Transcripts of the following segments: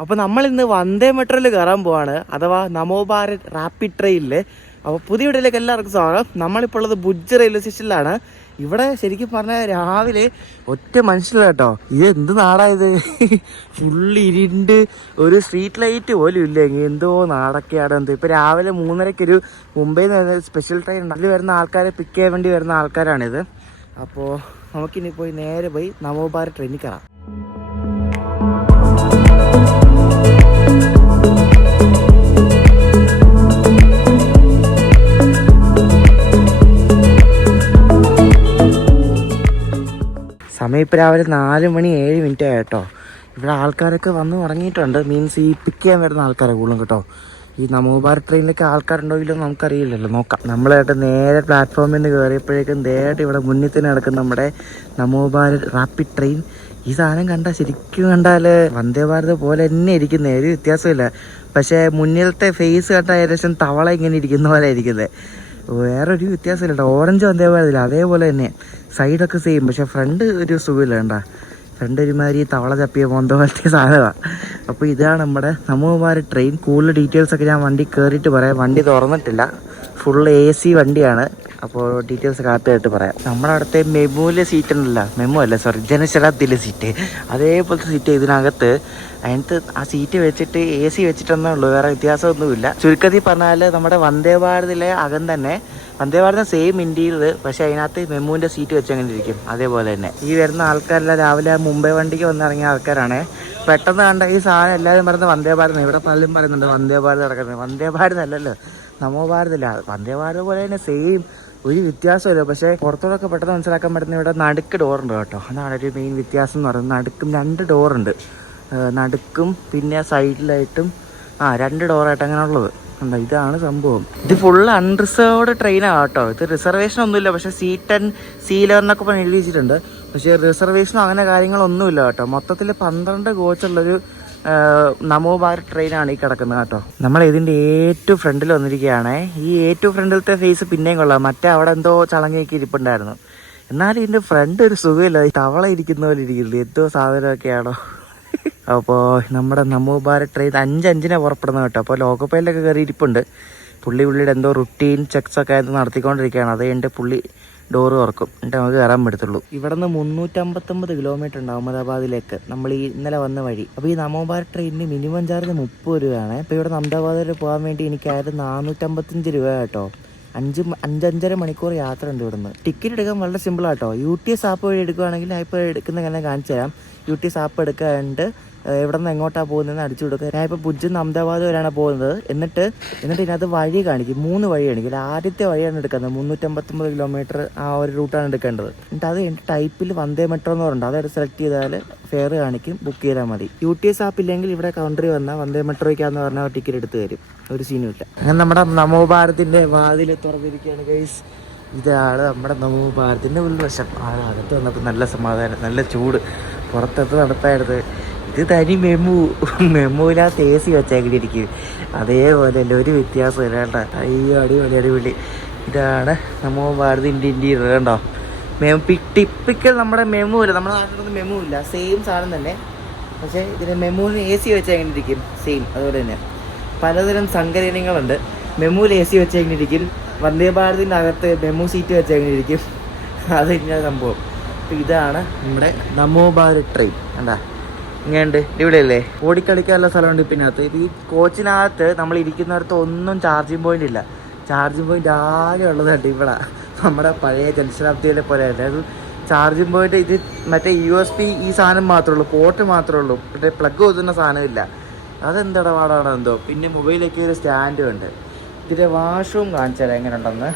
അപ്പോൾ നമ്മളിന്ന് വന്ദേ മെട്രോയിൽ കയറാൻ പോവാണ്, അഥവാ നമോ ഭാരത് റാപ്പിഡ് ട്രെയിനിൽ. അപ്പോൾ പുതിയ വീട്ടിലേക്ക് എല്ലാവർക്കും സ്വാഗതം. നമ്മളിപ്പോൾ ഉള്ളത് ഭുജ് റെയിൽവേ സ്റ്റേഷനിലാണ്. ഇവിടെ ശരിക്കും പറഞ്ഞാൽ രാവിലെ ഒറ്റ മനുഷ്യല്ല കേട്ടോ. ഇത് എന്ത് നാടായത്, ഫുള്ള് ഇരുണ്ട്, ഒരു സ്ട്രീറ്റ് ലൈറ്റ് പോലും ഇല്ല. എന്തോ നാടൊക്കെയാണ്. എന്തോ ഇപ്പോൾ രാവിലെ 3:30 മുംബൈയിൽ നിന്ന് സ്പെഷ്യൽ ട്രെയിൻ ഉണ്ട്. അതിൽ വരുന്ന ആൾക്കാരെ പിക്ക് ചെയ്യാൻ വേണ്ടി വരുന്ന ആൾക്കാരാണിത്. അപ്പോൾ നമുക്കിനി പോയി നേരെ പോയി നമോ ഭാരത് ട്രെയിനിൽ കയറാം. സമയം ഇപ്പോൾ രാവിലെ 4:07 ആയിട്ടോ. ഇവിടെ ആൾക്കാരൊക്കെ വന്ന് തുടങ്ങിയിട്ടുണ്ട്. മീൻസ് ഈ പിക്ക് ചെയ്യാൻ വരുന്ന ആൾക്കാരെ കൂടുതലും കേട്ടോ. ഈ നമോ ഭാരത് ട്രെയിനിലൊക്കെ ആൾക്കാരുണ്ടോ ഇല്ലോ നമുക്കറിയില്ലല്ലോ, നോക്കാം. നമ്മളായിട്ട് നേരെ പ്ലാറ്റ്ഫോമിൽ നിന്ന് കയറിയപ്പോഴേക്കും നേരിട്ട് ഇവിടെ മുന്നിൽ തന്നെ നടക്കുന്ന നമ്മുടെ നമോ ഭാരത് റാപ്പിഡ് ട്രെയിൻ. ഈ സാധനം കണ്ടാൽ ശരിക്കും കണ്ടാൽ വന്ദേ ഭാരത് പോലെ തന്നെ ഇരിക്കുന്നത്, ഒരു വ്യത്യാസമില്ല. പക്ഷേ മുന്നിലത്തെ ഫേസ് കണ്ടാൽ ഏകദേശം തവള ഇങ്ങനെ ഇരിക്കുന്ന പോലെ ഇരിക്കുന്നത്, വേറൊരു വ്യത്യാസമില്ല കേട്ടോ. ഓറഞ്ച് വന്ദേ ഭാരതില്ല, അതേപോലെ തന്നെ സൈഡൊക്കെ സെയിം. പക്ഷെ ഫ്രണ്ട് ഒരു സുഖമില്ല കണ്ട, ഫ്രണ്ട് ഒരുമാതിരി തവള ചപ്പിയ പോന്ന പോലത്തെ സാധനമാണ്. അപ്പോൾ ഇതാണ് നമ്മുടെ നമോ ഭാരത് ട്രെയിൻ. കൂടുതൽ ഡീറ്റെയിൽസൊക്കെ ഞാൻ വണ്ടി കയറിയിട്ട് പറയാം. വണ്ടി തുറന്നിട്ടില്ല, ഫുൾ AC വണ്ടിയാണ്. അപ്പോൾ ഡീറ്റെയിൽസ് കാത്തിട്ട് പറയാം. നമ്മുടെ അടുത്തെ മെമുവിലെ സീറ്റ് ഉണ്ടല്ലോ, മെമു അല്ല സോറി, ജനശതാബ്ദിയിലെ സീറ്റ്, അതേപോലത്തെ സീറ്റ് ഇതിനകത്ത്. അതിനകത്ത് ആ സീറ്റ് വെച്ചിട്ട് AC വെച്ചിട്ടൊന്നേ ഉള്ളൂ, വേറെ വ്യത്യാസമൊന്നുമില്ല. ചുരുക്കത്തിൽ പറഞ്ഞാൽ നമ്മുടെ വന്ദേ ഭാരതിലെ അകം തന്നെ വന്ദേ ഭാരത് സെയിം ഇന്ത്യയിൽ, പക്ഷേ അതിനകത്ത് മെമുവിൻ്റെ സീറ്റ് വെച്ച് അങ്ങനെ ഇരിക്കും. അതേപോലെ തന്നെ ഈ വരുന്ന ആൾക്കാരെല്ലാം രാവിലെ മുംബൈ വണ്ടിക്ക് വന്നിറങ്ങിയ ആൾക്കാരാണ്. പെട്ടെന്ന് കണ്ട ഈ സാധനം എല്ലാവരും പറയുന്നത് വന്ദേ ഭാരത്. ഇവിടെ പലരും പറയുന്നുണ്ട് വന്ദേ ഭാരത് നടക്കുന്നത്. വന്ദേ ഭാരത് അല്ലല്ലോ, നമോ ഭാരതില്ല. വന്ദേ ഭാരത് പോലെ തന്നെ സെയിം, ഒരു വ്യത്യാസമില്ല. പക്ഷേ പുറത്തോടൊക്കെ പെട്ടെന്ന് മനസ്സിലാക്കാൻ പറ്റുന്ന ഇവിടെ നടുക്ക് ഡോറുണ്ട് കേട്ടോ. അതാണ് ഒരു മെയിൻ വ്യത്യാസം എന്ന് പറയുന്നത്. നടുക്കും 2 ഡോറുണ്ട്, നടുക്കും പിന്നെ സൈഡിലായിട്ടും 2 ഡോറായിട്ട് അങ്ങനെ ഉള്ളത്. ഇതാണ് സംഭവം. ഇത് ഫുള്ള് അൺറിസർവ്ഡ് ട്രെയിനാണ് കേട്ടോ. ഇത് റിസർവേഷൻ ഒന്നുമില്ല, പക്ഷേ C10 C11 എന്നൊക്കെ പറഞ്ഞ് എഴുതി വെച്ചിട്ടുണ്ട്. പക്ഷേ റിസർവേഷനോ അങ്ങനെ കാര്യങ്ങളൊന്നുമില്ല കേട്ടോ. മൊത്തത്തിൽ 12 കോച്ചുള്ളൊരു നമോ ഭാരത് ട്രെയിനാണ് ഈ കിടക്കുന്നത് കേട്ടോ. നമ്മൾ ഇതിൻ്റെ ഏറ്റവും ഫ്രണ്ടിൽ വന്നിരിക്കുകയാണ്. ഈ ഏറ്റവും ഫ്രണ്ടിലത്തെ ഫേസ് പിന്നെയും കൊള്ളാം. മറ്റേ അവിടെ എന്തോ ചളങ്ങിയൊക്കെ ഇരിപ്പുണ്ടായിരുന്നു. എന്നാലും ഇതിൻ്റെ ഫ്രണ്ട് ഒരു സുഖമില്ല, തവള ഇരിക്കുന്ന പോലെ ഇരിക്കില്ല, എന്തോ സാധനമൊക്കെയാണോ. അപ്പോൾ നമ്മുടെ നമോ ഭാരത് ട്രെയിൻ 5:05 പുറപ്പെടുന്നത് കേട്ടോ. അപ്പോൾ ലോകോപ്പയിലൊക്കെ കയറി ഇരിപ്പുണ്ട്. പുള്ളിയുടെ എന്തോ റുട്ടീൻ ചെക്സൊക്കെ ആയിട്ട് നടത്തിക്കൊണ്ടിരിക്കുകയാണ്. അത് കഴിഞ്ഞിട്ട് പുള്ളി ഡോറ് തുറക്കും, എന്നിട്ട് നമുക്ക് കയറാൻ പറ്റത്തുള്ളൂ. ഇവിടെ നിന്ന് 359 കിലോമീറ്റർ ഉണ്ട് അഹമ്മദാബാദിലേക്ക്, നമ്മൾ ഈ ഇന്നലെ വന്ന വഴി. അപ്പോൾ ഈ നമോ ഭാരത് ട്രെയിനിന് മിനിമം ചാർജ് 30 രൂപയാണ്. ഇപ്പോൾ ഇവിടെ അഹമ്മദാബാദ് വരെ പോകാൻ വേണ്ടി എനിക്കായത് 455 രൂപ കേട്ടോ. 5-5.5 മണിക്കൂർ യാത്ര ഉണ്ട് ഇവിടുന്ന്. ടിക്കറ്റ് എടുക്കാൻ വളരെ സിമ്പിളാട്ടോ. UTS ആപ്പ് വഴി എടുക്കുകയാണെങ്കിൽ ഞാൻ ഇപ്പോൾ എടുക്കുന്ന കാര്യം കാണിച്ചു തരാം. UTS ആപ്പ് എടുക്കാണ്ട് എവിടെ നിന്ന് എങ്ങോട്ടാണ് പോകുന്നതെന്ന് അടിച്ചു കൊടുക്കുക. ഞാൻ ഇപ്പോൾ ഭുജിൽ നിന്ന് അഹമ്മദാബാദ് വരെയാണ് പോകുന്നത്. എന്നിട്ട് ഇതിനകത്ത് വഴി കാണിക്കും, 3 വഴി കാണിക്കും. ആദ്യത്തെ വഴിയാണ് എടുക്കുന്നത്, 359 കിലോമീറ്റർ ആ ഒരു റൂട്ടാണ് എടുക്കേണ്ടത്. എന്നിട്ട് അത് കഴിഞ്ഞിട്ട് ടൈപ്പിൽ വന്ദേ മെട്രോ എന്ന് പറയുന്നുണ്ട്, അതായത് സെലക്ട് ചെയ്താൽ ഫെയർ കാണിക്കും, ബുക്ക് ചെയ്താൽ മതി. UTS ആപ്പ് ഇല്ലെങ്കിൽ ഇവിടെ കൗണ്ടറിൽ വന്നാൽ വന്ദേ മെട്രോയ്ക്കാന്ന് പറഞ്ഞാൽ ടിക്കറ്റ് എടുത്ത് തരും, ഒരു സീനും ഇല്ല. അങ്ങനെ നമ്മുടെ നമോ ഭാരതിൻ്റെ വാതിൽ തുറന്നിരിക്കുകയാണ് ഗൈസ്. ഇതാണ് നമ്മുടെ നമോ ഭാരതിൻ്റെ ഉൾവശം. അകത്ത് വന്നപ്പോൾ നല്ല സമാധാനം, നല്ല ചൂട്, പുറത്തത്ത് തണുപ്പായിരുന്നു. ഇത് തനി മെമുവിനകത്ത് AC വെച്ചേക്കിരിക്കും, അതേപോലെ അല്ല, ഒരു വ്യത്യാസം ഇല്ല കേട്ടോ. അയ്യോ അടിപൊളി. ഇതാണ് നമോ ഭാരതിൻ്റെ ഇന്ത്യയിൽ കേട്ടോ. ടിപ്പിക്കൽ നമ്മുടെ മെമു ഇല്ല, നമ്മുടെ നാട്ടിലൊന്നും മെമു ഇല്ല, സെയിം സാധനം തന്നെ. പക്ഷേ ഇതിന് മെമുവിന് AC വെച്ചേക്കിരിക്കും സെയിം. അതുപോലെ തന്നെ പലതരം സങ്കരയിനങ്ങളുണ്ട്. മെമുവിൽ AC വെച്ചേക്കിരിക്കും, വന്ദേ ഭാരതിൻ്റെ അകത്ത് മെമു സീറ്റ് വെച്ചേക്കിരിക്കും. അത് ഇങ്ങനെ സംഭവം. അപ്പോൾ ഇതാണ് നമ്മുടെ നമോ ഭാരത് ട്രെയിൻ. കണ്ടാ ഇങ്ങനെയുണ്ട്, ഇവിടെയല്ലേ ഓടിക്കളിക്കാനുള്ള സ്ഥലമുണ്ട്. ഇതിനകത്ത് ഈ കോച്ചിനകത്ത് നമ്മൾ ഇരിക്കുന്നിടത്ത് ഒന്നും ചാർജിങ് പോയിന്റ് ഇല്ല. ചാർജിങ് പോയിന്റ് ആകെ ഉള്ളതുണ്ട് ഇവിടെ, നമ്മുടെ പഴയ ജനശതാബ്ദിയിലെ പോലെ അല്ല. അത് ചാർജിങ് പോയിന്റ് ഇത് മറ്റേ USB ഈ സാധനം മാത്രമേ ഉള്ളൂ, പോർട്ട് മാത്രമേ ഉള്ളൂ, മറ്റേ പ്ലഗ് ഒതുന്ന സാധനമില്ല. അതെന്താ പാടാണോ എന്തോ. പിന്നെ മൊബൈലൊക്കെ ഒരു സ്റ്റാൻഡും ഉണ്ട്. ഇതിൻ്റെ വാഷ്റൂം കാണിച്ചാൽ എങ്ങനെ ഉണ്ടെന്ന്.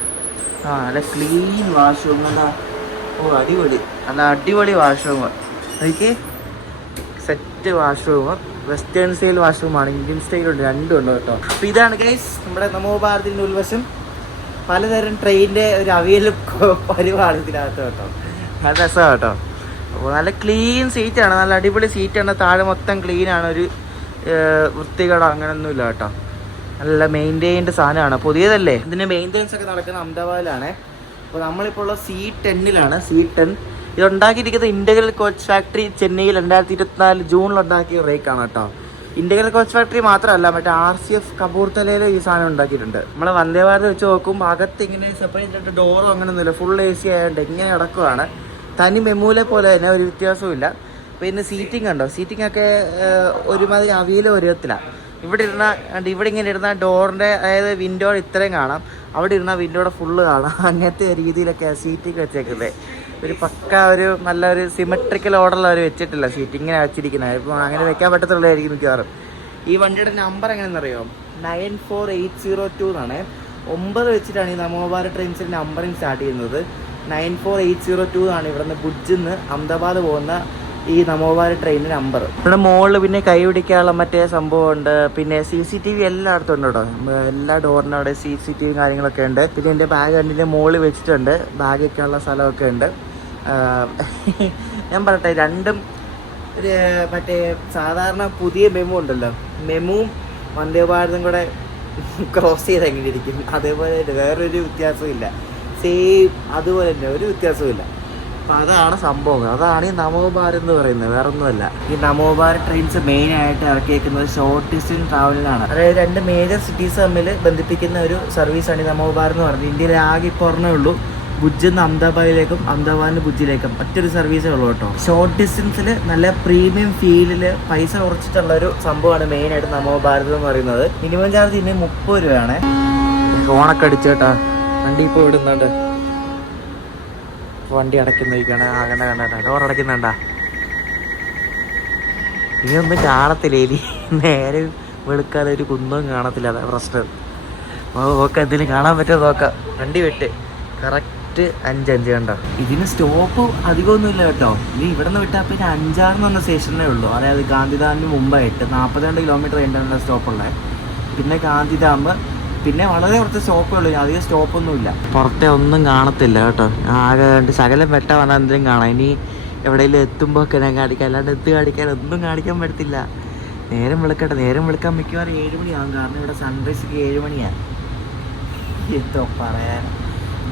നല്ല ക്ലീൻ വാഷ്റൂം. നല്ല അടിപൊളി, നല്ല അടിപൊളി വാഷ്റൂം. എനിക്ക് സെറ്റ് വാഷ്റൂം, വെസ്റ്റേൺ സ്റ്റൈൽ വാഷ്റൂമാണ്, ഇന്ത്യൻ സ്റ്റൈലുണ്ട്, രണ്ടും ഉണ്ട് കേട്ടോ. അപ്പോൾ ഇതാണ് ഗൈസ് നമ്മുടെ നമോ ഭാരതിൻ്റെ ഉൾവശം. പലതരം ട്രെയിനിൻ്റെ ഒരു അവിയൽ പരിപാടി ഇതിനകത്ത് കേട്ടോ. നല്ല രസമാണ് കേട്ടോ. അപ്പോൾ നല്ല ക്ലീൻ സീറ്റാണ്, നല്ല അടിപൊളി സീറ്റാണ്. താഴെ മൊത്തം ക്ലീനാണ്, ഒരു വൃത്തികേടോ അങ്ങനെയൊന്നുമില്ല കേട്ടോ. നല്ല മെയിൻറ്റെയിൻഡ് സാധനമാണ്, പുതിയതല്ലേ. ഇതിൻ്റെ മെയിൻ്റെനൻസ് ഒക്കെ നടക്കുന്നത് അഹമ്മദാബാദിലാണ്. അപ്പോൾ നമ്മളിപ്പോൾ ഉള്ള C10 C10 ഇത് ഉണ്ടാക്കിയിരിക്കുന്നത് ഇൻ്റഗ്രൽ കോച്ച് ഫാക്ടറി ചെന്നൈയിൽ 2024 ജൂണിൽ ഉണ്ടാക്കിയ റേക്കാണ് കേട്ടോ. ഇന്റഗ്രൽ കോച്ച് ഫാക്ടറി മാത്രമല്ല, മറ്റേ RCF കപൂർത്തലയിൽ ഈ സാധനം ഉണ്ടാക്കിയിട്ടുണ്ട്. നമ്മളെ വന്ദേ ഭാരത് വെച്ച് നോക്കുമ്പോൾ അകത്ത് ഇങ്ങനെ സെപ്പറേറ്റ് ആയിട്ട് ഡോറും അങ്ങനെയൊന്നുമില്ല, ഫുൾ AC ആയതുകൊണ്ട് ഇങ്ങനെ കിടക്കുവാണ്. തനി മെമൂലെ പോലെ തന്നെ ഒരു വ്യത്യാസവും ഇല്ല. പിന്നെ സീറ്റിംഗ് ഉണ്ടോ, സീറ്റിംഗ് ഒക്കെ ഒരുമാതിരി അവിയിലെ ഒരുത്തിലാണ്. ഇവിടെ ഇങ്ങനെ ഇരുന്ന ഡോറിൻ്റെ, അതായത് വിൻഡോ ഇത്രയും കാണാം, അവിടെ ഇരുന്ന വിൻഡോയുടെ ഫുള്ള് കാണാം. അങ്ങനത്തെ രീതിയിലൊക്കെ സീറ്റിംഗ് വെച്ചേക്കുന്നത്. ഒരു പക്ക ഒരു നല്ലൊരു സിമെട്രിക്കൽ ഓർഡറിൽ അവർ വെച്ചിട്ടില്ല സീറ്റ്, ഇങ്ങനെ വെച്ചിരിക്കുന്നത്. ഇപ്പോൾ അങ്ങനെ വെക്കാൻ പറ്റത്തുള്ളതായിരിക്കും മിക്കവാറും. ഈ വണ്ടിയുടെ നമ്പർ എങ്ങനെയെന്നറിയോ, 94802 എന്നാണ്. 9 വെച്ചിട്ടാണ് ഈ നമോഭാരത് ട്രെയിൻസിൻ്റെ നമ്പറിങ് സ്റ്റാർട്ട് ചെയ്യുന്നത്. 94802 ആണ് ഇവിടുന്ന് ഭുജിൽ നിന്ന് അഹമ്മദാബാദ് പോകുന്ന ഈ നമോഭാരത് ട്രെയിനിൻ്റെ നമ്പർ. ഇവിടെ മുകളിൽ പിന്നെ കൈ പിടിക്കാനുള്ള മറ്റേ സംഭവമുണ്ട്. പിന്നെ CCTV എല്ലായിടത്തും ഉണ്ട് കേട്ടോ. എല്ലാ ഡോറിനും അവിടെ CCTV കാര്യങ്ങളൊക്കെ ഉണ്ട്. പിന്നെ എൻ്റെ ബാഗ് അതിൻ്റെ മുകളിൽ വെച്ചിട്ടുണ്ട്, ബാഗ് വയ്ക്കാനുള്ള സ്ഥലമൊക്കെ ഉണ്ട്. ഞാൻ പറയട്ടെ, രണ്ടും ഒരു മറ്റേ സാധാരണ പുതിയ മെമു ഉണ്ടല്ലോ, മെമുവും വന്ദേ ഭാരതും കൂടെ ക്രോസ് ചെയ്ത് എങ്ങനെ ഇരിക്കും, അതേപോലെ വേറൊരു വ്യത്യാസവും ഇല്ല. സെയിം അതുപോലെ തന്നെ, ഒരു വ്യത്യാസവും ഇല്ല. അപ്പം അതാണ് സംഭവം. അതാണ് ഈ നമോഭാരത് എന്ന് പറയുന്നത്, വേറെ ഒന്നുമല്ല. ഈ നമോഭാരത് ട്രെയിൻസ് മെയിനായിട്ട് ഇറക്കിയേക്കുന്നത് ഷോർട്ട് ഡിസ്റ്റൻസ് ട്രാവലിനാണ്. അതായത് 2 മേജർ സിറ്റീസ് തമ്മിൽ ബന്ധിപ്പിക്കുന്ന ഒരു സർവീസാണ് ഈ നമോഭാരത് എന്ന് പറയുന്നത്. ഇന്ത്യയിൽ ആകെ ഇപ്പോൾ ഒരെണ്ണേ ഉള്ളൂ, ഭുജിൽ നിന്ന് അഹമ്മദാബാദിലേക്കും അഹമ്മദാബാദിൽ നിന്ന് ഭുജിലേക്കും ഒറ്റൊരു സർവീസേ ഉള്ളൂ കേട്ടോ. ഷോർട്ട് ഡിസ്റ്റൻസിൽ നല്ല പ്രീമിയം ഫീലിൽ പൈസ കുറച്ചിട്ടുള്ള ഒരു സംഭവമാണ് മെയിനായിട്ട് നമോഭാരത് എന്ന് പറയുന്നത്. മിനിമം ചാർജ് ഇനി 30 രൂപയാണ്. ഫോണൊക്കെ അടിച്ചു കേട്ടാ, വണ്ടി ഇപ്പോൾ ഇടുന്നുണ്ട്. വണ്ടി അടയ്ക്കുന്നൊക്കെയാണ്, അങ്ങനെ കണ്ട ഡോർ അടയ്ക്കുന്നുണ്ടാ. ഇനിയൊന്നും കാണത്തില്ല, ഇനി നേരെ വെളുക്കാതെ ഒരു കുന്തവും കാണത്തില്ല, അതാണ് പ്രശ്നം. നോക്കാം, എന്തെങ്കിലും കാണാൻ പറ്റുമോ നോക്കാം. വണ്ടി വിട്ട് കറക്റ്റ് 5 കണ്ടോ. ഇതിന് സ്റ്റോപ്പ് അധികമൊന്നുമില്ല കേട്ടോ. ഇനി ഇവിടെ നിന്ന് വിട്ടാൽ പിന്നെ 5 എന്ന് പറഞ്ഞ സ്റ്റേഷനേ ഉള്ളൂ. അതായത് ഗാന്ധിധാമിന് മുമ്പായിട്ട് 42 കിലോമീറ്റർ കഴിഞ്ഞിട്ടുള്ള സ്റ്റോപ്പുള്ളത്. പിന്നെ ഗാന്ധിധാം, പിന്നെ വളരെ കുറച്ച് സ്റ്റോപ്പേ ഉള്ളൂ, അധികം സ്റ്റോപ്പൊന്നുമില്ല. പുറത്തെ ഒന്നും കാണത്തില്ല കേട്ടോ. ആകെ ശകലം വെട്ട വന്നാൽ എന്തെങ്കിലും കാണാം. ഇനി എവിടെയെങ്കിലും എത്തുമ്പോൾ ഒക്കെ ഞാൻ കാണിക്കാം, അല്ലാണ്ട് കാണിക്കാൻ ഒന്നും കാണിക്കാൻ പറ്റത്തില്ല. നേരം വിളിക്കട്ടെ, നേരം വിളിക്കാൻ മിക്കവാറും 7 മണിയാകും. കാരണം ഇവിടെ സൺറൈസൊക്കെ 7 മണിയാണ്. എന്തോ പറയാൻ.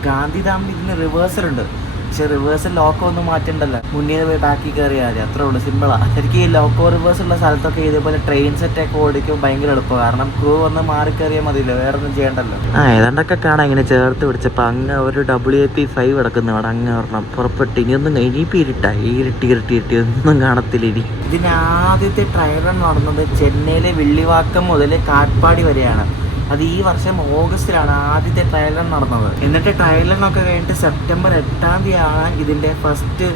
ഗാന്ധിധാമിൽ ഇതിന് റിവേഴ്സലുണ്ട്, പക്ഷെ റിവേഴ്സൽ ലോക്കോ ഒന്നും മാറ്റണ്ടല്ലോ, മുന്നേ പോയി ബാക്കി കയറിയാൽ മതി, അത്രേ ഉള്ളൂ, സിമ്പിളാണ്. ശരിക്കും ഈ ലോക്കോ റിവേഴ്സ് ഉള്ള സ്ഥലത്തൊക്കെ ഇതേപോലെ ട്രെയിൻ സെറ്റൊക്കെ ഓടിക്കും ഭയങ്കര എളുപ്പമാണ്. കാരണം ക്രൂ വന്ന് മാറി കയറിയാൽ മതിയല്ലോ, വേറെ ഒന്നും ചെയ്യണ്ടല്ലോ. ഏതാണ്ടൊക്കെ കാണാം ഇങ്ങനെ ചേർത്ത് പിടിച്ചപ്പോൾ. അങ്ങ് ഒരു WAP5 കിടക്കുന്നു അവിടെ, അങ്ങ് ഒരെണ്ണം പുറപ്പെട്ട്. ഇനിയിപ്പോൾ ഇരുട്ടി ഒന്നും കാണത്തില്ല ഇനി. ഇതിന് ആദ്യത്തെ ട്രയൽ റൺ നടന്നത് ചെന്നൈയിലെ വെള്ളിവാക്കം മുതൽ കാട്ട്പാടി വരെയാണ്. അത് ഈ വർഷം ഓഗസ്റ്റിലാണ് ആദ്യത്തെ ട്രയൽ റൺ നടന്നത്. എന്നിട്ട് ട്രയൽ റണ്ണൊക്കെ കഴിഞ്ഞിട്ട് സെപ്റ്റംബർ 8 ഇതിൻ്റെ ഫസ്റ്റ്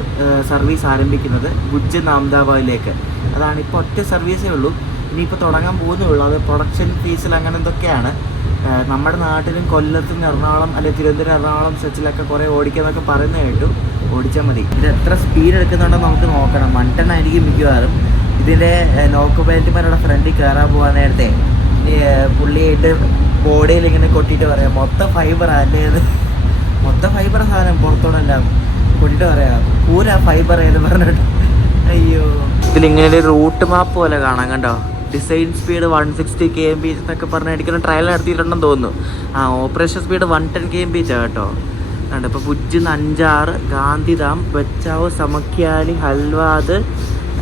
സർവീസ് ആരംഭിക്കുന്നത് ഭുജിൽ നിന്ന് അഹമ്മദാബാദിലേക്ക്. അതാണ് ഇപ്പോൾ ഒറ്റ സർവീസേ ഉള്ളൂ, ഇനിയിപ്പോൾ തുടങ്ങാൻ പോകുന്നേ ഉള്ളൂ. അത് പ്രൊഡക്ഷൻ ഫീസിൽ അങ്ങനെ എന്തൊക്കെയാണ്. നമ്മുടെ നാട്ടിലും കൊല്ലത്തും എറണാകുളം അല്ലെങ്കിൽ തിരുവനന്തപുരം എറണാകുളം സെച്ചിലൊക്കെ കുറേ ഓടിക്കാന്നൊക്കെ പറയുന്നത് കേട്ടു. ഓടിച്ചാൽ മതി. ഇത് എത്ര സ്പീഡ് എടുക്കുന്നുണ്ടോ നമുക്ക് നോക്കണം. 1 ടൺ ആയിരിക്കും മിക്കവാറും. ഇതിൻ്റെ ലോക്കോ പൈലറ്റുമാരുടെ ഫ്രണ്ടിൽ കയറാൻ പോകാൻ നേരത്തെ പുള്ളിയായിട്ട് ബോഡിയിൽ ഇങ്ങനെ കൊട്ടിയിട്ട് പറയാം, മൊത്തം ഫൈബറാണ് അല്ലേ, മൊത്തം ഫൈബർ സാധനം പുറത്തോടെല്ലാം കൊട്ടിട്ട് പറയാം, പൂരാ ഫൈബർ എന്ന് പറഞ്ഞിട്ട്. അയ്യോ, ഇതിലിങ്ങനെ ഒരു റൂട്ട് മാപ്പ് പോലെ കാണാം കണ്ടോ. ഡിസൈൻ സ്പീഡ് 160 km എന്നൊക്കെ പറഞ്ഞ് അടിക്കുന്ന ട്രയൽ നടത്തിയിട്ടുണ്ടെന്ന് തോന്നുന്നു. ഓപ്പറേഷൻ സ്പീഡ് 110 km കേട്ടോ. കണ്ടോ, ഇപ്പോൾ ഭുജിൽ നിന്ന് 5 ഗാന്ധിധാം, ബച്ചാവ്, സമഖ്യാലി, ഹൽവാദ്,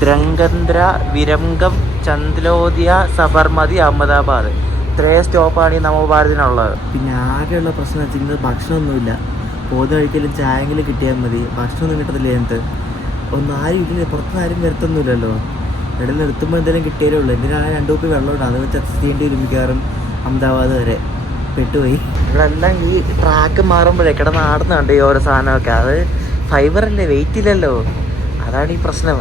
ദ്രംഗന്ദ്ര, വിരംഗം, ചന്ദ്ലോദിയ, സബർമതി, അഹമ്മദാബാദ്. ഇത്രയും സ്റ്റോപ്പാണ് ഈ നവഭാരതിനുള്ളത്. പിന്നെ ആകെയുള്ള പ്രശ്നം വെച്ചാൽ ഇന്ന് ഭക്ഷണമൊന്നുമില്ല. പോകുന്ന കഴിക്കലും ചായെങ്കിലും കിട്ടിയാൽ മതി, ഭക്ഷണമൊന്നും കിട്ടത്തില്ല. എന്ത് ഒന്നും ആരും ഇല്ല, പുറത്തുനിന്ന് ആരും വരുത്തൊന്നുമില്ലല്ലോ. ഇടയിൽ നിർത്തുമ്പോൾ എന്തെങ്കിലും കിട്ടിയാലേ ഉള്ളൂ. എന്തിനാണ് 2 കുപ്പി വെള്ളമുണ്ട്, അത് വെച്ച് അഡ്ജസ്റ്റ് ചെയ്യേണ്ടി വരും മിക്കവാറും അഹമ്മദാബാദ് വരെ. പെട്ടുപോയി. ഇവിടെ എല്ലാം ഈ ട്രാക്ക് മാറുമ്പോഴേ കിടന്ന് ആടുന്നുണ്ട് ഈ ഓരോ സാധനമൊക്കെ. അത് ഫൈബറല്ലേ, വെയിറ്റ് ഇല്ലല്ലോ, അതാണ് ഈ പ്രശ്നം.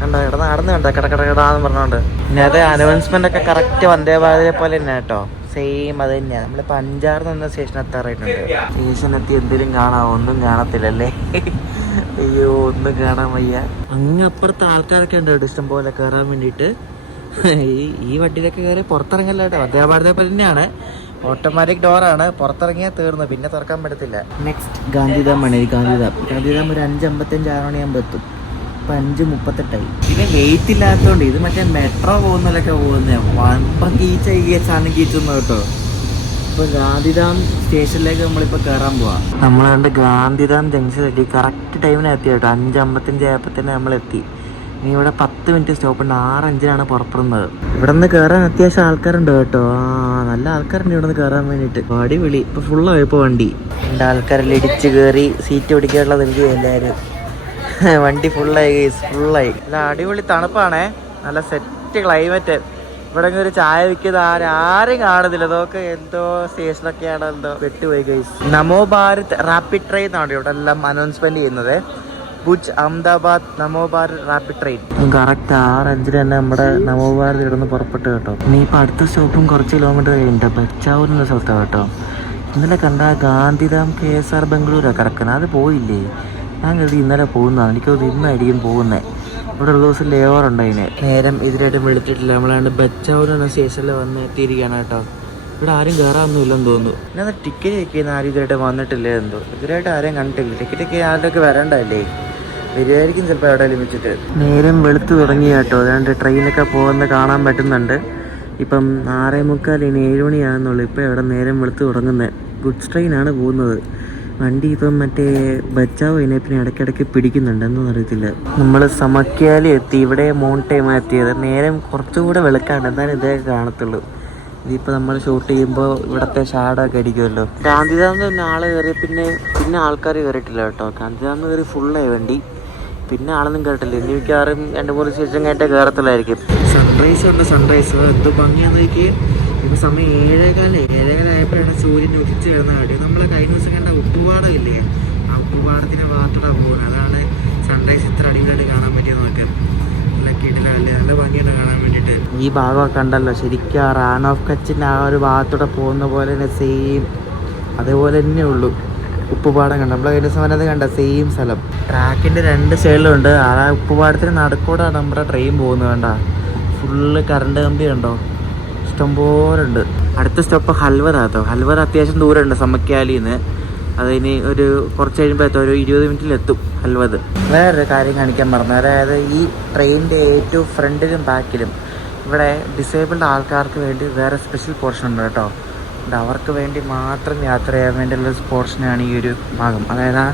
കണ്ടോ, കിടന്ന് ആടുന്ന കണ്ടോ, കിടന്ന് പറഞ്ഞോണ്ട്. പിന്നെ അത് അനൗൺസ്മെന്റ് ഒക്കെ കറക്റ്റ് വന്ദേ ഭാരതിനെ പോലെ തന്നെ കേട്ടോ, സെയിം അത് തന്നെയാണ്. നമ്മളിപ്പോൾ 5 എന്ന സ്റ്റേഷൻ എത്താറായിട്ടുണ്ട്. സ്റ്റേഷൻ എത്തി എന്തെങ്കിലും കാണാമോ, ഒന്നും കാണത്തില്ലല്ലേ. അയ്യോ, ഒന്നും കാണാൻ വയ്യ. അങ്ങ് അപ്പുറത്ത് ആൾക്കാരൊക്കെ ഉണ്ട് കേട്ടോ, ഇഷ്ടം പോലെ കയറാൻ വേണ്ടിയിട്ട്. ഈ വണ്ടിയിലൊക്കെ കയറി പുറത്തിറങ്ങല്ല കേട്ടോ, വന്ദേ ഭാരതിനെ പോലെ തന്നെയാണ്. ഓട്ടോമാറ്റിക് ഡോറാണ്, പുറത്തിറങ്ങിയാൽ തീർന്നു, പിന്നെ തുറക്കാൻ പറ്റത്തില്ല. നെക്സ്റ്റ് ഗാന്ധിധാം ആണ്. ഗാന്ധിധാം ഒരു 5:55 6 മണിയാകുമ്പോൾ എത്തും. ഇപ്പം 5:38. പിന്നെ വെയിറ്റ് ഇല്ലാത്തതുകൊണ്ട് ഇത് മറ്റേ മെട്രോ പോകുന്നതിലൊക്കെ പോകുന്നത് വമ്പം സാധനം കീച്ചുന്നു കേട്ടോ. ഇപ്പോൾ ഗാന്ധിധാം സ്റ്റേഷനിലേക്ക് നമ്മളിപ്പോൾ കയറാൻ പോവാം. നമ്മൾ കണ്ട് ഗാന്ധിധാം ജംഗ്ഷൻ എത്തി, കറക്റ്റ് ടൈമിന് എത്തി കേട്ടോ. 5:55 ആയപ്പോൾ തന്നെ നമ്മളെത്തി. ഇനി ഇവിടെ 10 മിനിറ്റ് സ്റ്റോപ്പുണ്ട്. 6:05 പുറപ്പെടുന്നത്. ഇവിടെ നിന്ന് കയറാൻ അത്യാവശ്യം ആൾക്കാരുണ്ട് കേട്ടോ. നല്ല ആൾക്കാരുണ്ട് ഇവിടെ നിന്ന് കയറാൻ വേണ്ടിയിട്ട്. അടിപൊളി. ഇപ്പൊ ഫുള്ളായി ഇപ്പോൾ വണ്ടി. എൻ്റെ ആൾക്കാരെല്ലാം ഇടിച്ച് കയറി സീറ്റ് പിടിക്കാനുള്ളത് എന്ത് എല്ലാവരും. വണ്ടി ഫുള്ളായി ഫുള്ളായി. നല്ല അടിപൊളി തണുപ്പാണേ. നല്ല സെറ്റ് ക്ലൈമറ്റ്. ഇവിടെ ഒരു ചായ വിൽക്കുന്ന ആരും കാണുന്നില്ല. അതൊക്കെ എന്തോ സ്റ്റേഷനൊക്കെയാണ് എന്തോ വെട്ടുപോയി ഗൈസ്. നമോ ഭാരത് റാപ്പിഡ് ട്രെയിൻ എന്നാണ് ഇവിടെ എല്ലാം അനൗൺസ്മെന്റ് ചെയ്യുന്നത്. ഭുജ് അഹമ്മദാബാദ് നമോ ഭാരത് റാപ്പിഡ് ട്രെയിൻ. കറക്റ്റ് 6:05 തന്നെ നമ്മുടെ നമോ ഭാരത് ഇവിടെ നിന്ന് പുറപ്പെട്ടു കേട്ടോ. ഇനിയിപ്പോൾ അടുത്ത സ്റ്റോപ്പും കുറച്ച് കിലോമീറ്റർ കഴിഞ്ഞിട്ട് ബച്ചാവൂർ എന്ന സ്ഥലത്താണ് കേട്ടോ. ഇന്നലെ കണ്ട ഗാന്ധിധാം KSR ബംഗളൂരാണ് കിടക്കുന്നത്. അത് പോയില്ലേ? ഞാൻ കരുതി ഇന്നലെ പോകുന്നതാണ്. എനിക്കത് ഇന്നായിരിക്കും പോകുന്നത്. ഇവിടെ ഒരു ദിവസം ലേവർ ഉണ്ട്. അതിന് നേരം ഇതിനായിട്ടും വിളിച്ചിട്ടില്ല. നമ്മളാണ്ട് ബച്ചാവൂർ എന്ന സ്റ്റേഷനിൽ വന്ന് എത്തിയിരിക്കുകയാണ് കേട്ടോ. ഇവിടെ ആരും കയറാനൊന്നും ഇല്ലെന്ന് തോന്നുന്നു. പിന്നെ അത് ടിക്കറ്റ് വെക്കുന്ന ആരും ഇതുവരായിട്ട് വന്നിട്ടില്ലേ എന്തോ. ഇതിനായിട്ട് ആരെയും കണ്ടിട്ടില്ല. ടിക്കറ്റൊക്കെ ആരുടെയൊക്കെ വരണ്ടല്ലേ, വരുമായിരിക്കും ചിലപ്പോൾ എവിടെയെങ്കിലും വെച്ചിട്ട്. നേരം വെളുത്ത് തുടങ്ങി കേട്ടോ. അതുകൊണ്ട് ട്രെയിനൊക്കെ പോകുന്നത് കാണാൻ പറ്റുന്നുണ്ട്. ഇപ്പം 6:45 ഇനി 7 മണിയാകുന്നുള്ളൂ. ഇപ്പം ഇവിടെ നേരം വെളുത്ത് തുടങ്ങുന്നത്. ഗുഡ്സ് ട്രെയിനാണ് പോകുന്നത്. വണ്ടി ഇപ്പം മറ്റേ ബച്ചാവ് അതിനെ പിന്നെ ഇടയ്ക്കിടയ്ക്ക് പിടിക്കുന്നുണ്ട്. എന്നൊന്നും അറിയത്തില്ല. നമ്മൾ സമക്യാലി എത്തി. ഇവിടെ മോൺ ടൈമാണ് എത്തിയത്. നേരം കുറച്ചുകൂടെ വെളുക്കാണ്ട് എന്നാലും ഇതൊക്കെ കാണത്തുള്ളൂ. ഇതിപ്പോൾ നമ്മൾ ഷൂട്ട് ചെയ്യുമ്പോൾ ഇവിടുത്തെ ഷാഡൊക്കെ അടിക്കുമല്ലോ. ഗാന്ധിധാമിൽ തന്നെ ആൾ കയറി. പിന്നെ ആൾക്കാർ കയറിയിട്ടില്ല കേട്ടോ. ഗാന്ധിധാമിൽ കയറി ഫുള്ളായി വണ്ടി. പിന്നെ ആളൊന്നും കയറിട്ടില്ല. ഇനി മിക്കവാറും 2-3 സ്റ്റേഷൻ കഴിഞ്ഞിട്ട് കയറത്തില്ലായിരിക്കും. സൺറൈസ് ഉണ്ട്. സൺറൈസ് എന്തോ ഭംഗിയാന്നേക്ക്. ഇപ്പോൾ സമയം 7:15 സൂര്യൻ ഉദിച്ച് വരുന്ന കാട്ടി. നമ്മളെ കഴിഞ്ഞ ദിവസം കണ്ട ഉപ്പുപാടം ഇല്ലേ, ആ ഉപ്പുപാടത്തിൻ്റെ ഭാഗത്തോടെ പോകുന്നത്. അതാണ് സൺറൈസ് ഇത്ര അടിപൊളിയായിട്ട് കാണാൻ പറ്റിയത്. നോക്ക് നല്ല കിടിലല്ലേ, നല്ല ഭംഗിയുണ്ട് കാണാൻ വേണ്ടിയിട്ട്. ഈ ഭാഗമൊക്കെ ഉണ്ടല്ലോ ശരിക്കും റാൻ ഓഫ് കച്ചിൻ്റെ ആ ഒരു ഭാഗത്തോടെ പോകുന്ന പോലെ തന്നെ സെയിം അതേപോലെ തന്നെ ഉള്ളൂ. ഉപ്പുപാടം കണ്ട നമ്മളെ കഴിഞ്ഞ ദിവസം വന്നത് കണ്ട സെയിം സ്ഥലം. ട്രാക്കിൻ്റെ 2 സൈഡിലുണ്ട്. ആ ഉപ്പുപാടത്തിന് നടുക്കൂടാണ് നമ്മുടെ ട്രെയിൻ പോകുന്നത്. കണ്ട ഫുള്ള് കറണ്ട് കമ്പി കണ്ടോ, ഇഷ്ടംപോലുണ്ട്. അടുത്ത സ്റ്റോപ്പ് ഹൽവർ ആട്ടോ. ഹൽവർ അത്യാവശ്യം ദൂരമുണ്ട് സമക്യാലിന്ന്. അതിന് ഒരു കുറച്ച് കഴിയുമ്പോൾ എത്തും. ഒരു 20 മിനിറ്റിലെത്തും ഹൽവർ. വേറൊരു കാര്യം കാണിക്കാൻ മറന്നു. അതായത് ഈ ട്രെയിനിൻ്റെ ഏറ്റവും ഫ്രണ്ടിലും ബാക്കിലും ഇവിടെ ഡിസേബിൾഡ് ആൾക്കാർക്ക് വേണ്ടി വേറെ സ്പെഷ്യൽ പോർഷൻ ഉണ്ട് കേട്ടോ. അവർക്ക് വേണ്ടി മാത്രം യാത്ര ചെയ്യാൻ വേണ്ടിയുള്ള പോർഷനാണ് ഈ ഒരു ഭാഗം. അതായത്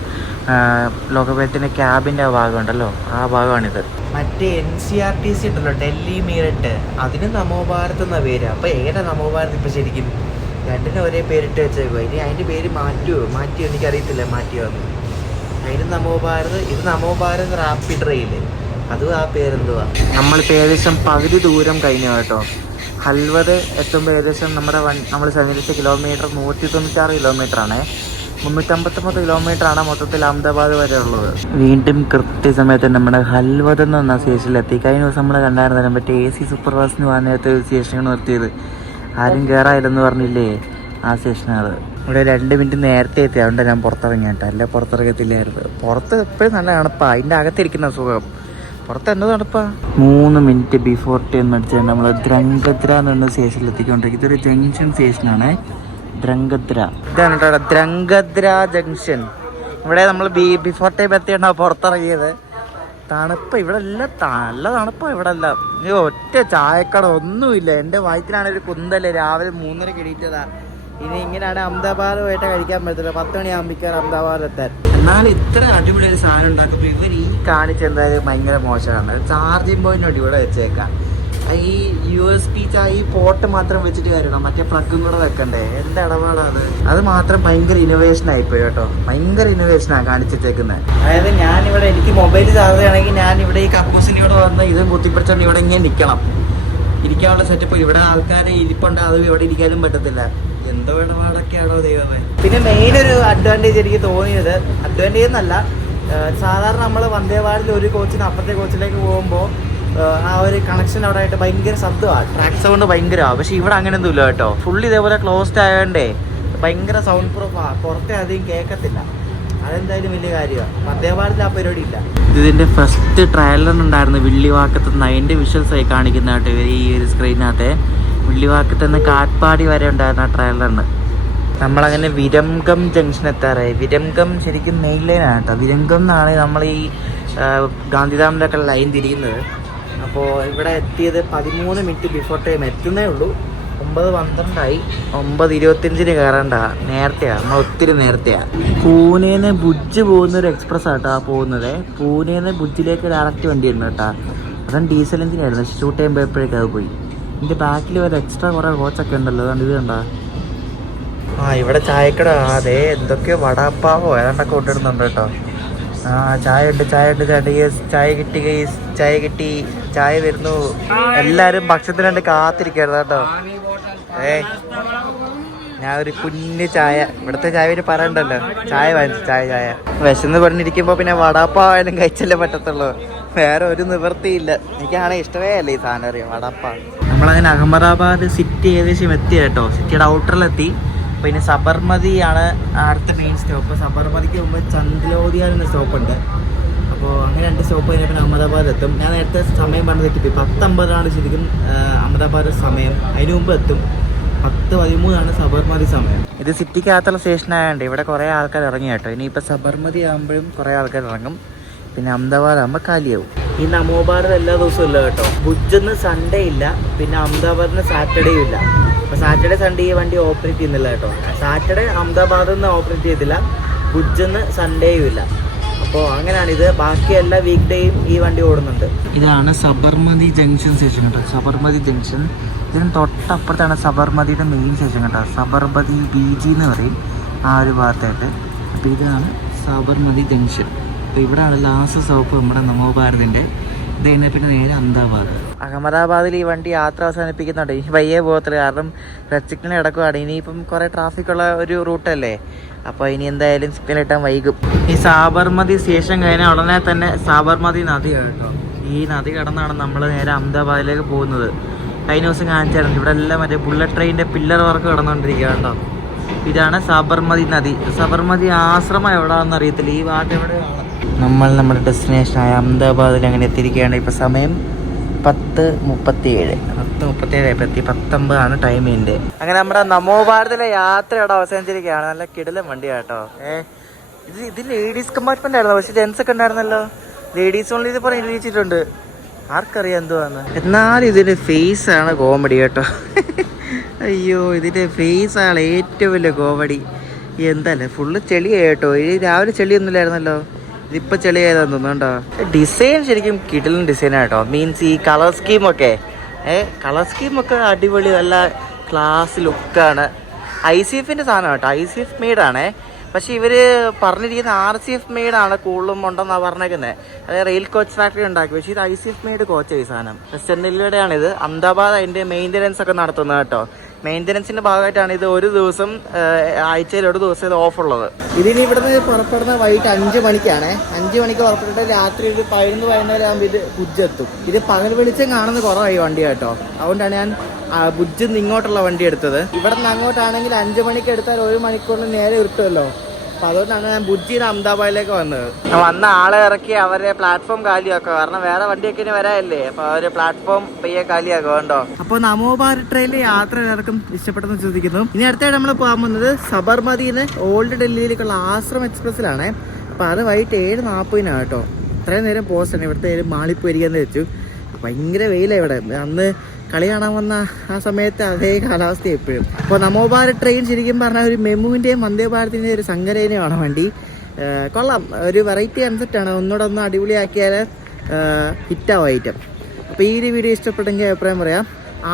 ലോകബലത്തിൻ്റെ ക്യാബിൻ്റെ ആ ഭാഗം ഉണ്ടല്ലോ, ആ ഭാഗമാണിത്. മറ്റേ NCRTC ഉണ്ടല്ലോ, ഡൽഹി മീററ്റ്, അതിന് നമോ ഭാരത് എന്ന പേര്. അപ്പോൾ ഏതാ നമോ ഭാരത് ഇപ്പോൾ ശരിക്കും? രണ്ടിനും ഒരേ പേരിട്ട് വെച്ചേക്കോ. ഇനി അതിൻ്റെ പേര് മാറ്റിയോ എനിക്കറിയത്തില്ല. മാറ്റിയോന്ന്. അതിന് നമോ ഭാരത്, ഇത് നമോ ഭാരത് റാപ്പിഡ് റെയിൽ. അതും ആ പേരെന്തുവാ. നമ്മളിപ്പോൾ ഏകദേശം പകുതി ദൂരം കഴിഞ്ഞു കേട്ടോ. ഹൽവർ എത്തുമ്പോൾ ഏകദേശം നമ്മൾ സഞ്ചരിച്ച കിലോമീറ്റർ 196 കിലോമീറ്ററാണ്. 359 കിലോമീറ്ററാണ് മൊത്തത്തിൽ അഹമ്മദാബാദ് വരെ ഉള്ളത്. വീണ്ടും കൃത്യസമയത്ത് നമ്മുടെ ഹൽവർ എന്ന സ്റ്റേഷനിലെത്തി. കഴിഞ്ഞ ദിവസം നമ്മൾ കണ്ടായിരുന്നു മറ്റേ AC സൂപ്പർ ഫാസ്റ്റിന് പോകാൻ നേരത്തെ സ്റ്റേഷനാണ് നിർത്തിയത്. ആരും കയറായില്ലെന്ന് പറഞ്ഞില്ലേ, ആ സ്റ്റേഷനാണ്. ഇവിടെ 2 മിനിറ്റ് നേരത്തെ എത്തി. അതുകൊണ്ട് ഞാൻ പുറത്തിറങ്ങി കേട്ടോ. അല്ല പുറത്തിറങ്ങത്തില്ലായിരുന്നു. പുറത്ത് എപ്പോഴും നല്ല തണുപ്പാണ്. അതിൻ്റെ അകത്തിരിക്കുന്ന സുഖം. പുറത്ത് എന്താ തണുപ്പാ. 3 മിനിറ്റ് ബിഫോർ ടൈം അടിച്ചാൽ നമ്മൾ ദ്രംഗദ്ര എന്ന് പറഞ്ഞ സ്റ്റേഷനിൽ എത്തിക്കൊണ്ടിരിക്കും. ഇതൊരു ജംഗ്ഷൻ സ്റ്റേഷനാണ്. ദ്രംഗദ്ര ഇതാണ് കേട്ടോ. ദ്രംഗദ്ര ജംഗ്ഷൻ. ഇവിടെ നമ്മൾ ബിഫോർ ടൈം എത്തിയാണ് പുറത്തിറങ്ങിയത്. തണുപ്പ് ഇവിടെ എല്ലാം നല്ല തണുപ്പാണ്. ഇവിടെ എല്ലാം ഒറ്റ ചായക്കട ഒന്നുമില്ല. എൻ്റെ വയറ്റിനാണ് ഒരു കുന്തല്ലേ. രാവിലെ 3:30 എണീറ്റതാ. ഇനി ഇങ്ങനെയാണ് അഹമ്മദാബാദുമായിട്ട് കഴിക്കാൻ പറ്റില്ല. 10 മണിയാകുമ്പോഴേക്കാണ് അഹമ്മദാബാദ് എത്താൻ. എന്നാൽ ഇത്ര അടിപൊളി ഒരു സാധനം ഉണ്ടാക്കുമ്പോൾ ഇവർ ഈ കാണിച്ചെന്തായാലും ഭയങ്കര മോശമാണ്. ചാർജിങ് പോയിന്റ് ഇവിടെ വെച്ചേക്കാം. ഈ USB ഈ പോട്ട് മാത്രം വെച്ചിട്ട് കാര്യമാണ്. മറ്റേ പ്ലഗും കൂടെ വെക്കണ്ടേ. എന്താ ഇടപാടാണ് അത് മാത്രം ഭയങ്കര ഇന്നോവേഷൻ ആയിപ്പോയി കേട്ടോ. ഭയങ്കര ഇന്നോവേഷനാണ് കാണിച്ചേക്കുന്നത്. അതായത് ഞാനിവിടെ എനിക്ക് മൊബൈൽ ചാർജ് ചെയ്യണമെങ്കിൽ ഞാനിവിടെ ഈ കക്കൂസിൻ്റെ ഇവിടെ വന്ന് ഇതും കുത്തിപ്പിടിച്ചോണ്ട് ഇവിടെ ഇങ്ങനെ നിൽക്കണം. ഇരിക്കാനുള്ള സെറ്റപ്പ്. ഇവിടെ ആൾക്കാരെ ഇരിപ്പുണ്ട്. അത് ഇവിടെ ഇരിക്കാനും പറ്റത്തില്ല. എന്തോ ഇടപാടൊക്കെയാണോ ദൈവമേ. പിന്നെ മെയിൻ ഒരു അഡ്വാൻറ്റേജ് എനിക്ക് തോന്നിയത്, അഡ്വാൻറ്റേജ് എന്നല്ല, സാധാരണ നമ്മൾ വന്ദേ ഭാരതിൽ ഒരു കോച്ചിന് അപ്പുറത്തെ കോച്ചിലേക്ക് പോകുമ്പോൾ ആ ഒരു കണക്ഷൻ അവിടെ ആയിട്ട് ഭയങ്കര ശബ്ദമാണ്. ട്രാക്ക് സൗണ്ട് ഭയങ്കരമാണ്. പക്ഷെ ഇവിടെ അങ്ങനെ ഒന്നും ഇല്ല കേട്ടോ. ഫുള്ളി ഇതേപോലെ ക്ലോസ്ഡ് ആയതുകൊണ്ടേ ഭയങ്കര സൗണ്ട് പ്രൂഫാണ്. പുറത്തെ അധികം കേൾക്കത്തില്ല. അതെന്തായാലും വലിയ കാര്യമാണ്. വന്ദേ ഭാരതിൽ ആ പരിപാടി ഇല്ല. ഇതിൻ്റെ ഫസ്റ്റ് ട്രയലറുണ്ടായിരുന്നു വിള്ളിവാക്കത്ത് നിന്ന്. അതിൻ്റെ വിഷ്വൽസ് ആയി കാണിക്കുന്ന കേട്ടോ ഇവർ ഈ ഒരു സ്ക്രീനകത്തെ. വിള്ളിവാക്കത്ത് നിന്ന് കാറ്റ്പാടി വരെ ഉണ്ടായിരുന്ന ആ ട്രയലറിന്. നമ്മളങ്ങനെ വിരംഗം ജംഗ്ഷൻ എത്താറായി. വിരംഗം ശരിക്കും മെയിൻ ലൈനാണ് കേട്ടോ. വിരംഗം എന്നാണ് നമ്മൾ ഈ ഗാന്ധിധാമിൻ്റെ ഒക്കെ ലൈൻ തിരിയുന്നത്. അപ്പോൾ ഇവിടെ എത്തിയത് 13 മിനിറ്റ് ബിഫോർ ടൈം എത്തുന്നേ ഉള്ളൂ. 9:12 9:25 കയറേണ്ട. നേരത്തെയാണ്, നമ്മൾ ഒത്തിരി നേരത്തെയാണ്. പൂനെന്ന് ഭുജ് പോകുന്നൊരു എക്സ്പ്രസ് ആട്ടോ പോകുന്നത്. പൂനെന്ന് ഭുജിലേക്ക് ഡയറക്റ്റ് വണ്ടി ഉണ്ട് കേട്ടോ. അതും ഡീസൽ എഞ്ചിനായിരുന്നു. ഷൂട്ട് ചെയ്യുമ്പോഴേക്കും അത് പോയി. ഇതിൻ്റെ ബാക്കിൽ ഒരു എക്സ്ട്രാ കുറേ കോച്ചൊക്കെ ഉണ്ടല്ലോ. അതുകൊണ്ട് ഇത് കണ്ടോ. ഇവിടെ ചായക്കട. അതെ, എന്തൊക്കെയോ വടാപ്പാവോ ഏതാണ്ടൊക്കെ കൊണ്ടിടുന്നുണ്ട് കേട്ടോ. ചായ ഉണ്ട് ചായ കിട്ടി ഗൈസ്, ചായ കിട്ടി, ചായ വരുന്നു. എല്ലാരും ഭക്ഷണത്തിന് വേണ്ടി കാത്തിരിക്കരുത് കേട്ടോ. ഞാൻ ഒരു കുഞ്ഞ് ചായ, ഇവിടുത്തെ ചായ പിന്നെ പറയണ്ടല്ലോ, ചായ വാങ്ങിച്ചു. ചായ വിശന്ന് പറഞ്ഞിരിക്കുമ്പോ പിന്നെ വടാപ്പാവായാലും കഴിച്ചല്ലേ പറ്റത്തുള്ളൂ. വേറെ ഒരു നിവൃത്തിയില്ല. എനിക്കാണെങ്കിൽ ഇഷ്ടമേ അല്ല ഈ സാധനം, അറിയാം, വടാപ്പ. നമ്മളങ്ങനെ അഹമ്മദാബാദ് സിറ്റി ഏകദേശം എത്തി കേട്ടോ. സിറ്റിയുടെ ഔട്ടറിലെത്തി. പിന്നെ സബർമതിയാണ് അടുത്ത മെയിൻ സ്റ്റോപ്പ്. സബർമതിക്ക് മുമ്പ് ചന്ദ്ലോദിയ എന്ന സ്റ്റോപ്പുണ്ട്. അപ്പോൾ അങ്ങനെ 2 സ്റ്റോപ്പ് കഴിഞ്ഞാൽ പിന്നെ അഹമ്മദാബാദ് എത്തും. ഞാൻ നേരത്തെ സമയം പറഞ്ഞ് തെറ്റിപ്പോയി. 10:50 ശരിക്കും അഹമ്മദാബാദ് സമയം. അതിന് മുമ്പ് എത്തും. 10:13 സബർമതി സമയം. ഇത് സിറ്റിക്കകത്തുള്ള സ്റ്റേഷനായതുകൊണ്ട് ഇവിടെ കുറേ ആൾക്കാർ ഇറങ്ങി കേട്ടോ. ഇനിയിപ്പോൾ സബർമതി ആകുമ്പോഴും കുറേ ആൾക്കാർ ഇറങ്ങും. പിന്നെ അഹമ്മദാബാദ് ആകുമ്പോൾ കാലിയാവും. ഈ നമോ ഭാരത് എല്ലാ ദിവസവും ഇല്ല കേട്ടോ. ഭുജിന്ന് സൺഡേ ഇല്ല, പിന്നെ അഹമ്മദാബാദിന് സാറ്റർഡേയും ഇല്ല. അപ്പോൾ സാറ്റർഡേ സൺഡേ ഈ വണ്ടി ഓപ്പറേറ്റ് ചെയ്യുന്നില്ല കേട്ടോ. സാറ്റർഡേ അഹമ്മദാബാദിൽ നിന്ന് ഓപ്പറേറ്റ് ചെയ്തില്ല, ഭുജിന്ന് സൺഡേയും ഇല്ല. അപ്പോൾ അങ്ങനെയാണിത്. ബാക്കി എല്ലാ വീക്ക് ഡേയും ഈ വണ്ടി ഓടുന്നുണ്ട്. ഇതാണ് സബർമതി ജംഗ്ഷൻ സ്റ്റേഷൻ കേട്ടോ. സബർമതി ജംഗ്ഷൻ. ഇതിന് തൊട്ടപ്പുറത്താണ് സബർമതിയുടെ മെയിൻ സ്റ്റേഷൻ കേട്ടോ. സബർമതി BG എന്ന് പറയും ആ ഒരു ഭാഗത്തായിട്ട്. അപ്പോൾ ഇതാണ് സബർമതി ജംഗ്ഷൻ. അപ്പോൾ ഇവിടെയാണ് ലാസ്റ്റ് സ്റ്റോപ്പ് നമ്മുടെ നമോ ഭാരതിൻ്റെ. ഇത് കഴിഞ്ഞാൽ പിന്നെ നേരെ അഹമ്മദാബാദ്. അഹമ്മദാബാദിൽ ഈ വണ്ടി യാത്ര അവസാനിപ്പിക്കുന്നുണ്ട്. ഇനി വയ്യേ പോകത്തില്ല, കാരണം റെഡ് സിഗ്നൽ കിടക്കുവാണ്. ഇനിയിപ്പം കുറേ ട്രാഫിക്കുള്ള ഒരു റൂട്ടല്ലേ, അപ്പോൾ ഇനി എന്തായാലും സിഗ്നൽ ഇട്ടാൻ വൈകും. ഈ സാബർമതി സ്റ്റേഷൻ കഴിഞ്ഞാൽ ഉടനെ തന്നെ സാബർമതി നദിയാണ് കേട്ടോ. ഈ നദി കടന്നാണ് നമ്മൾ നേരെ അഹമ്മദാബാദിലേക്ക് പോകുന്നത്. കഴിഞ്ഞ ദിവസം കാണിച്ചായിരുന്നു. ഇവിടെ എല്ലാം മറ്റേ ബുള്ളറ്റ് ട്രെയിനിൻ്റെ പില്ലർ വർക്ക് കിടന്നുകൊണ്ടിരിക്കുക കേട്ടോ. ഇതാണ് സബർമതി നദി. സബർമതി ആശ്രമം എവിടെയാണെന്ന് അറിയത്തില്ല. ഈ ഭാഗത്ത് എവിടെയാണ്. നമ്മൾ നമ്മുടെ ഡെസ്റ്റിനേഷനായ അഹമ്മദാബാദിൽ അങ്ങനെ എത്തിയിരിക്കുകയാണ്. ഇപ്പോൾ സമയം 10:37 10:37 എത്തി. 10:50 ടൈമിൻ്റെ. അങ്ങനെ നമ്മുടെ നമോ ഭാരതിലെ യാത്രയുടെ അവസാനിച്ചിരിക്കുകയാണ്. നല്ല കിടിലൻ വണ്ടിയാണ് കേട്ടോ. ഇത് ലേഡീസ് കമ്പാർട്ട്മെന്റ് ആയിരുന്നു, പക്ഷെ ജെൻസ് ഒക്കെ ഉണ്ടായിരുന്നല്ലോ. ലേഡീസ് ഓൺലി ഇത് പറഞ്ഞ് എഴുതിച്ചിട്ടുണ്ട്. ആർക്കറിയാം എന്തുവാന്ന്. എന്നാലും ഇതിന്റെ ഫേസ് ആണ് കോമഡി കേട്ടോ. അയ്യോ, ഇതിന്റെ ഫേസ് ആണ് ഏറ്റവും വലിയ കോമഡി. എന്തല്ലേ, ഫുള്ള് ചെളിയായി കേട്ടോ. രാവിലെ ചെളിയൊന്നുമില്ലായിരുന്നല്ലോ, ഇതിപ്പോൾ ചെളിയായതാന്ന് തോന്നുന്നുണ്ടോ. ഡിസൈൻ ശരിക്കും കിടിലൻ ഡിസൈനാട്ടോ. മീൻസ് ഈ കളർ സ്കീമൊക്കെ അടിപൊളി, നല്ല ക്ലാസ് ലുക്കാണ്. ICFന്റെ സാധനം കേട്ടോ. ICF മെയ്ഡാണേ. പക്ഷെ ഇവർ പറഞ്ഞിരിക്കുന്ന RCF മെയ്ഡാണ് കൂടുതലും ഉണ്ടെന്നാണ് പറഞ്ഞേക്കുന്നത്. അതായത് റെയിൽ കോച്ച് ഫാക്ടറി ഉണ്ടാക്കി. പക്ഷേ ഇത് ICF മെയ്ഡ് കോച്ചാണ് ഈ സാധനം. വെസ്റ്റേൺ ഡൽഹിയുടെയാണിത്. അഹമ്മദാബാദ് അതിൻ്റെ മെയിൻ്റനൻസ് ഒക്കെ നടത്തുന്നത് കേട്ടോ. മെയിൻ്റനൻസിൻ്റെ ഭാഗമായിട്ടാണ് ഇത്. ഒരു ദിവസം ആഴ്ചയിൽ ഒരു ദിവസം ഇത് ഓഫുള്ളത്. ഇതിന് ഇവിടുന്ന് പുറപ്പെടുന്ന വൈകിട്ട് 5 മണിക്കാണ്. 5 മണിക്ക് പുറപ്പെട്ടിട്ട് രാത്രി ഒരു 11 ആകുമ്പോൾ ഇത് ഭുജെത്തും. ഇത് പകൽ വെളിച്ചം കാണുന്നത് കുറവായി വണ്ടി കേട്ടോ. അതുകൊണ്ടാണ് ഞാൻ ഭുജിൽ നിന്ന് ഇങ്ങോട്ടുള്ള വണ്ടി എടുത്തത്. ഇവിടെ നിന്ന് അങ്ങോട്ടാണെങ്കിൽ 5 മണിക്ക് എടുത്താൽ 1 മണിക്കൂറിന് നേരെ കിട്ടുമല്ലോ. അപ്പോൾ അതുകൊണ്ടാണ് ഞാൻ ഭുജിൽ നിന്ന് അഹമ്മദാബാദിലേക്ക് വന്നത്. വന്ന ആളെ ഇറക്കി അവരെ പ്ലാറ്റ്ഫോം കാലിയാക്കുക. കാരണം വേറെ വണ്ടിയൊക്കെ ഇനി വരാനല്ലേ. അപ്പോൾ അവർ പ്ലാറ്റ്ഫോം പയ്യെ കാലിയാക്കുക കേട്ടോ. അപ്പോൾ നമോ ഭാരത് ട്രെയിനിൽ യാത്ര എല്ലാവർക്കും ഇഷ്ടപ്പെട്ടെന്ന് ചോദിക്കുന്നു. ഇനി അടുത്തായിട്ട് നമ്മൾ പോകാൻ പോകുന്നത് സബർമതിന്ന് ഓൾഡ് ഡൽഹിയിലേക്കുള്ള ആശ്രം എക്സ്പ്രസ്സിലാണ്. അപ്പോൾ അത് വൈകിട്ട് 7:40 കേട്ടോ. ഇത്രയും നേരം പോസ്റ്റാണ്. ഇവിടുത്തെ മാളിപ്പ് വരികയെന്ന് വെച്ചു. ഭയങ്കര വെയിലാണ് ഇവിടെ. അന്ന് കളി കാണാൻ വന്ന ആ സമയത്ത് അതേ കാലാവസ്ഥ എപ്പോഴും. അപ്പോൾ നമോ ഭാരത് ട്രെയിൻ ശരിക്കും പറഞ്ഞാൽ ഒരു മെമുവിൻ്റെയും വന്ദേ ഭാരതിൻ്റെയും ഒരു സങ്കരേനയാണ് വണ്ടി. കൊള്ളാം, ഒരു വെറൈറ്റി കൺസെപ്റ്റാണ്. ഒന്നുകൂടെ അടിപൊളിയാക്കിയാൽ ഹിറ്റാവും ഐറ്റം. അപ്പോൾ ഈ ഒരു വീഡിയോ ഇഷ്ടപ്പെട്ടെങ്കിൽ അഭിപ്രായം പറയാം.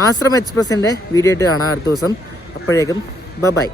ആശ്രം എക്സ്പ്രസിൻ്റെ വീഡിയോ ആയിട്ട് കാണാം അടുത്ത ദിവസം. അപ്പോഴേക്കും ബൈ.